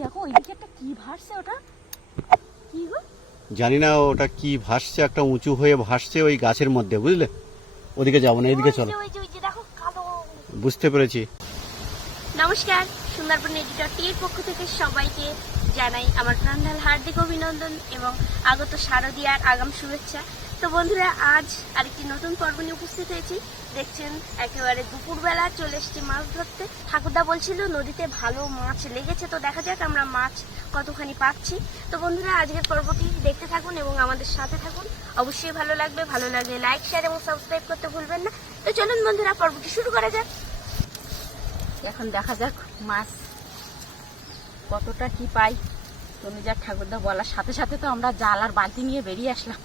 দেখো ওইদিকে একটা কি ভাসছে ওটা? কি গো? জানি না ওটা কি ভাসছে একটা উঁচু হয়ে ভাসছে ওই গাছের মধ্যে বুঝলে? ওদিকে যাব না এদিকে চলো। বুঝতে পেরেছি। নমস্কার সুন্দরবন এডিটর টির পক্ষ থেকে সবাইকে জানাই আমার প্রাণঢাল হার্দিক অভিনন্দন এবং আগত শারদীয়ার আগাম শুভেচ্ছা। তো বন্ধুরা, আজ আরেকটি নতুন পর্ব নিয়ে উপস্থিত হয়েছি। দেখছেন, একেবারে দুপুরবেলা চলে এসেছি মাছ ধরতে। ঠাকুরদা বলছিল, নদীতে ভালো মাছ লেগেছে, তো দেখা যাক আমরা মাছ কতখানি পাচ্ছি। তো বন্ধুরা, আজকের পর্বটি দেখতে থাকুন এবং আমাদের সাথে থাকুন। অবশ্যই ভালো লাগবে, ভালো লাগলে লাইক শেয়ার এবং সাবস্ক্রাইব করতে ভুলবেন না। তো চলুন বন্ধুরা, পর্বটি শুরু করা যাক। এখন দেখা যাক মাছ কতটা কি পাই। তনুজার ঠাকুরদা বলার সাথে সাথে তো আমরা জাল আর বালতি নিয়ে বেরিয়ে আসলাম।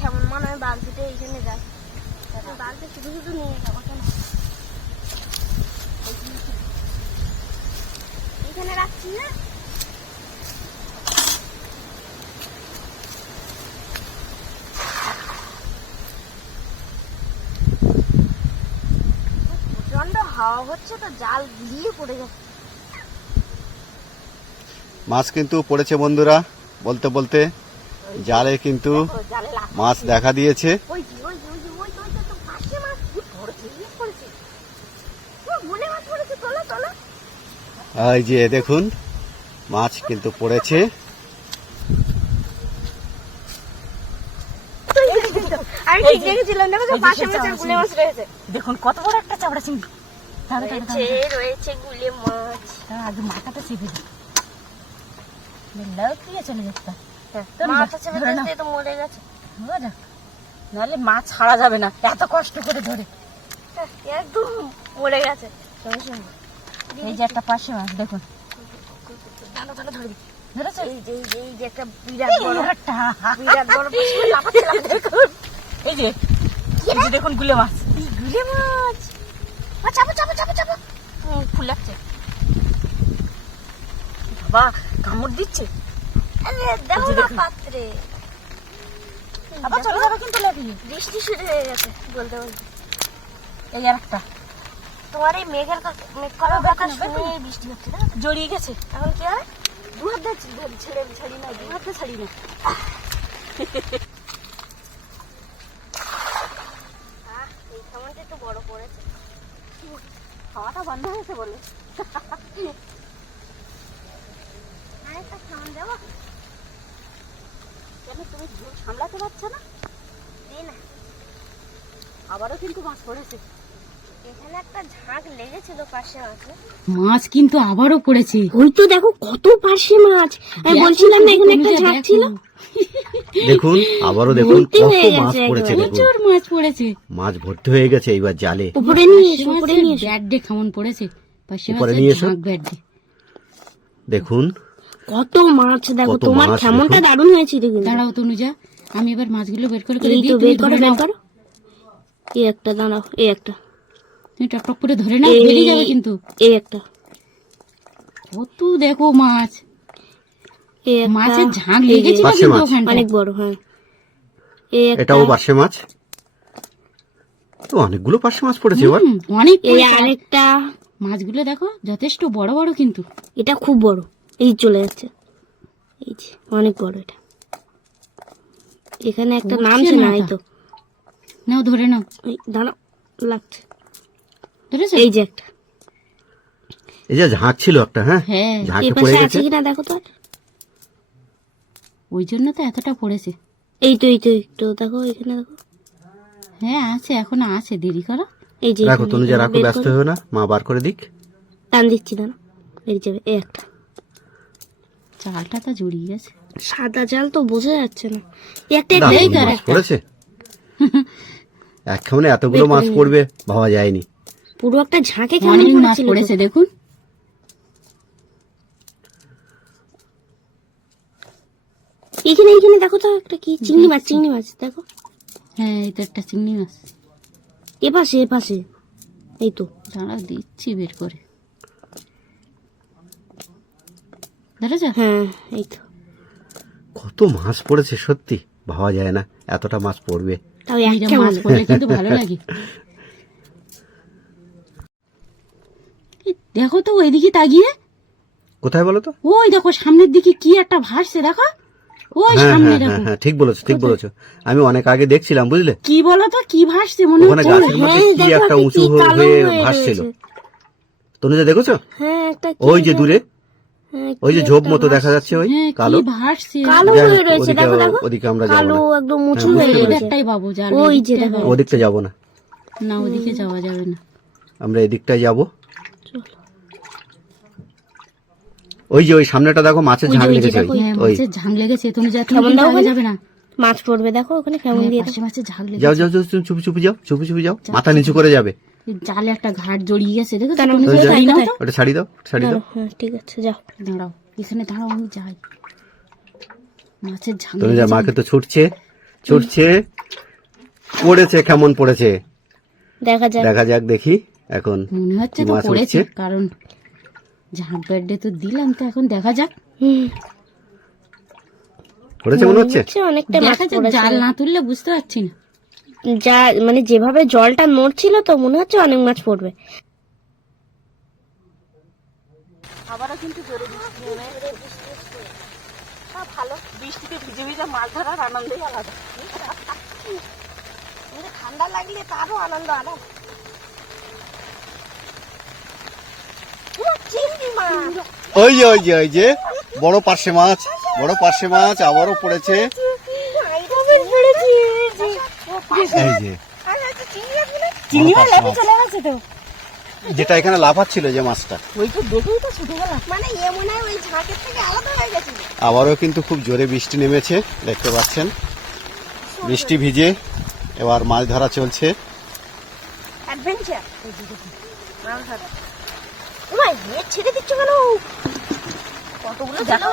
কেমন মনে হয় বালতিতে এইখানে বালতি শুধু নিয়ে কেন রাখছি প্রচণ্ড হাওয়া হচ্ছে, তো জাল দিয়ে পড়ে যাচ্ছে। মাছ কিন্তু পড়েছে বন্ধুরা বলতে বলতে জালে কিন্তু মাছ দেখা দিয়েছে। ওই যে ওই যে ওই যে ওই যে ওই যে তো পাশে মাছ কি পড়েছে পড়েছে? ও, মাছ পড়েছে তোলো তোলো। এই যে দেখুন মাছ কিন্তু পড়েছে। দেখুন কত বড় একটা চাবড়া চিংড়ি। রয়েছে গুলে মাছ। আগে মাথাটা চেপে দিই। চলে মা- তো মরে গেছে। যাক। নাহলে মাছ ছাড়া যাবে না এত কষ্ট করে ধরে। হ্যাঁ, একদম মরে গেছে। এই যে একটা পাশে মাছ দেখুন। দেখুন গুলে মাছ। গুলে মাছ। চাপো চাপো চাপো চাপো। হুম, ফুলাচ্ছে বাবা কামড় দিচ্ছে? দেখো না পাত্রে। আবার চলে যাবে কিন্তু লাফিয়ে বৃষ্টি শুরু হয়ে গেছে বলতে বলতে। এই আর একটা। তোমার এই মেঘের মেঘ করা দেখো শুনে বৃষ্টি হচ্ছে না? জড়িয়ে গেছে। এখন কি হয়? দু হাত ছেড়ে ছাড়ি না দু হাত ছাড়ি না। এই খামারটা একটু বড় পড়েছে খাওয়াটা বন্ধ হয়েছে বলে আরেকটা খামান দেবো কেন তুমি ঝোল সামলাতে পারছ না? না। আবারও কিন্তু মাছ পড়েছে। এখানে একটা ঝাঁক লেগেছিল পাশে আছে মাছ কিন্তু আবারও পড়েছে। ওই তো দেখো কত পাশে মাছ। আমি বলছিলাম না এখানে একটা ঝাঁক ছিল। দেখুন আবারও দেখুন কত মাছ পড়েছে প্রচুর মাছ পড়েছে। মাছ ভর্তি হয়ে গেছে এইবার জালে। উপরে নিয়ে এসো উপরে নিয়ে এসো। ব্যাডে কেমন পড়েছে। পাশে উপরে নিয়ে এসো। দেখুন। কত মাছ দেখো তোমার দেখুন। দারুণ কিন্তু। দাঁড়াও তনুজা। আমি এবার মাছগুলো বের করে করে দিই তুমি বের করো ধরে বের করো। এই একটা দাঁড়াও এই একটা। তুমি টক টক করে ধরে নাও বেরিয়ে যাবে কিন্তু। এই একটা। কত দেখো মাছ। এই মাছের ঝাঁক লেগেছিল পাশে কিন্তু মাছ। ওখানটা অনেক বড় হ্যাঁ। এই একটা। এটাও পার্শে মাছ? তো অনেকগুলো পার্শে মাছ পড়েছে এবার। অনেক এই আরেকটা। মাছগুলো দেখো যথেষ্ট বড় বড় কিন্তু। এটা খুব বড়। এই চলে যাচ্ছে। এই যে অনেক বড় এটা। এখানে একটা উঠছে নামছে না না এই তো। নাও ধরে নাও। এই দাঁড়াও লাগছে। ধরেছো? এই যে একটা। এই যে ঝাঁক ছিল একটা হ্যাঁ? হ্যাঁ। ঝাঁকে পড়ে আছে গেছে। কিনা দেখো তো। ওই জন্য তো এতটা পড়েছে। এই তো এই তো একটু দেখো এখানে দেখো। হ্যাঁ আছে এখন আছে দেরি করো। এই যে রাখো তনুজা এখানে রাখো ব্যস্ত। হয়েও না মা বার করে দিক। টান দিচ্ছি দাঁড়া এই যাবে এই একটা। চালটা তো জড়িয়ে গেছে। সাদা জাল তো বোঝা যাচ্ছে না। একটা মাছ আরেকটা। পড়েছে। এক এতগুলো মাছ পড়বে ভাবা যায়নি। পুরো একটা ঝাঁকে কেমন মাছ পড়েছে দেখুন। এখানে এখানে দেখো তো একটা কি চিংড়ি মাছ চিংড়ি মাছ দেখো। হ্যাঁ এই তো একটা চিংড়ি মাছ। এ পাশে এ পাশে। এই তো। দাঁড়া দিচ্ছি বের করে। ধরেছো? হ্যাঁ এই তো। কত মাছ পড়েছে সত্যি? ভাবা যায় না এতটা মাছ পড়বে। দেখো তো ওইদিকে তাগিয়ে কোথায় বলো তো? ওই দেখো সামনের দিকে কি একটা ভাসছে দেখো। হ্যাঁ, হ্যাঁ, হ্যাঁ, ঠিক বলেছ ঠিক বলেছ। আমি অনেক আগে দেখছিলাম বুঝলে? কি বলো তো কি ভাসছে মনে হচ্ছে? কি একটা উঁচু হয়ে ভাসছিল। তুমি যে দেখেছ? ওই যে দূরে। ওই যে ঝোপ মতো দেখা যাচ্ছে ওই হ্যাঁ কালো? কালো হয়ে রয়েছে ওদিকে দেখো দেখো। ওদিকে আমরা যাব। কালো একদম হ্যাঁ, হয়ে রয়েছে। যার ওই যে দেখো। ওদিকটা যাব না? না ওদিকে যাওয়া যাবে না। আমরা এদিকটাই যাব। ওই যে ওই সামনেটা দেখো মাছের ঝাঁক লেগেছে। ওই। হ্যাঁ ঝাং লেগেছে তুমি যা কেমন দাও যাবে না। মাছ পড়বে দেখো ওখানে কেমন হ্যাঁ, দিয়ে মাছের ঝাং লেগেছে। যাও যাও তুমি চুপি চুপি যাও চুপি চুপি যাও। মাথা নিচু করে যাবে। জালে একটা ঘাট জড়িয়ে গেছে দেখো ওটা ছাড়ি দাও ছাড়ি দাও। হ্যাঁ ঠিক আছে যাও। দাঁড়াও পিছনে দাঁড়াও আমি যাই। মাছের ঝাং তুমি যা মাকে তো ছুটছে ছুটছে পড়েছে কেমন পড়েছে? দেখা যাক। দেখা যাক দেখি এখন মনে হচ্ছে তো পড়েছে কারণ ঝাঁপ বেডে তো দিলাম তো এখন দেখা যাক। হুম, পড়েছে মনে হচ্ছে? অনেকটা মাছ দেখা যাক পড়েছে। জাল না তুললে বুঝতে পারছি না। যা মানে যেভাবে জলটা নড়ছিল তো মনে হচ্ছে অনেক মাছ পড়বে। আবারও কিন্তু জোরে বৃষ্টি নেমে ভালো। বৃষ্টিতে ভিজে ভিজে মাছ ধরার আনন্দই আলাদা। ঠান্ডা লাগলে তারও আনন্দ আলাদা। ওই যে ওই যে ওই যে বড় পার্শে মাছ বড় পার্শে মাছ আবারও পড়েছে। এই যে তো। যেটা এখানে লাফাচ্ছিল যে মাছটা। ওই তো দেখেই তো ছুটে মানে এ ওই ঝাঁকের থেকে আলাদা হয়ে গেছিল আবারও কিন্তু খুব জোরে বৃষ্টি নেমেছে দেখতে পাচ্ছেন। বৃষ্টি ভিজে এবার মাছ ধরা চলছে। কতগুলো বলে দেখো।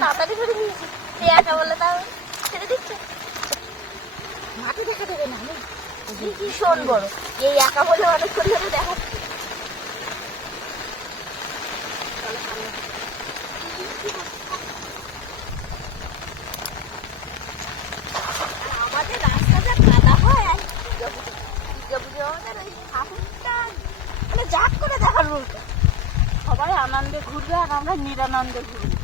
তাড়াতাড়ি ধরে নিয়েছি। বলে তাও ছেড়ে দিচ্ছে। মাটি দেখা দেবে না ভীষণ বড়, এই একা বলে অনেকক্ষণ ধরে আর আমাদের রাস্তা যা কাদা হয়, আর আমাদের ওই ঠাকুরটা মানে করে দেখার সবাই আনন্দে ঘুরবে আর আমরা নিরানন্দে ঘুরবো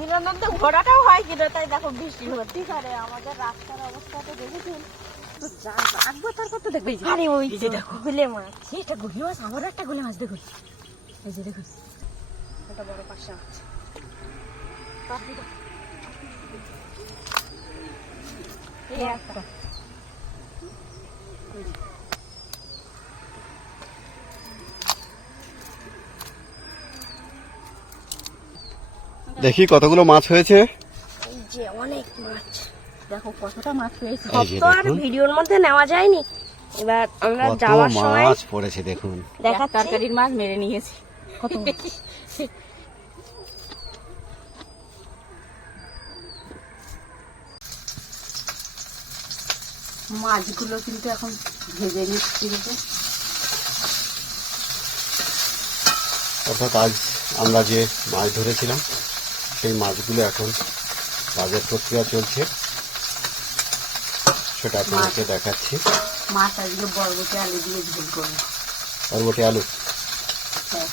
নিরানন্দ ঘোড়াটাও হয় কিনা তাই দেখো বৃষ্টি হচ্ছে। আরে আমাদের রাস্তার অবস্থা তো দেখেছেন? আরে ওই যে দেখো। গুলে মাছ। এটা গুলি মাছ আবার একটা গুলি মাছ দেখুন এই যে দেখুন এটা বড় পাশা মাছ এই একটা। দেখি কতগুলো মাছ হয়েছে। যে অনেক মাছ। দেখো কতটা মাছ পেয়েছি সব তো আর ভিডিওর মধ্যে নেওয়া যায়নি। এবার আমরা যাওয়ার সময় মাছ পড়েছে দেখুন। তরকারির মাছ মেরে নিয়েছি। কত মাছগুলো কিন্তু এখন ভেজে নিচ্ছি। অর্থাৎ আজ আমরা যে মাছ ধরেছিলাম সেই মাছগুলো এখন বাজার প্রক্রিয়া চলছে। সেটা আপনাদেরকে দেখাচ্ছি। মাছ আজকে বরবটি আলু দিয়ে ঝোল করব। বরবটি আলু? হ্যাঁ।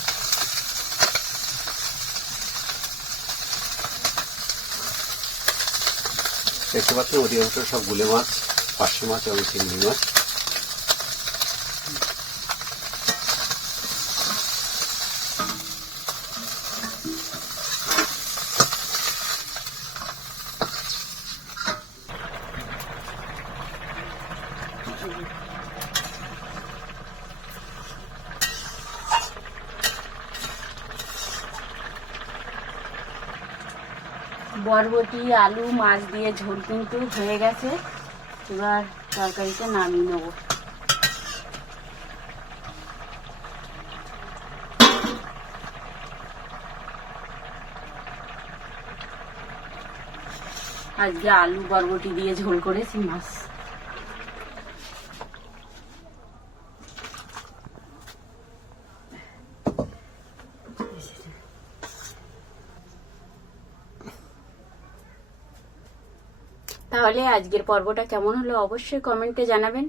দেখতে পাচ্ছেন অধিকাংশ সব গুলে মাছ পার্শে মাছ এবং চিংড়ি মাছ। বরবটি, আলু, মাছ দিয়ে ঝোল কিন্তু হয়ে গেছে। এবার তরকারিতে নামিয়ে নেব। আজকে আলু, বরবটি দিয়ে ঝোল করেছি, মাছ। তাহলে আজকের পর্বটা কেমন হলো অবশ্যই কমেন্টে জানাবেন।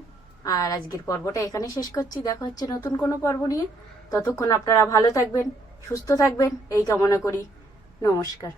আর আজকের পর্বটা এখানে শেষ করছি। দেখা হচ্ছে নতুন কোনো পর্ব নিয়ে। ততক্ষণ আপনারা ভালো থাকবেন, সুস্থ থাকবেন। এই কামনা করি। নমস্কার।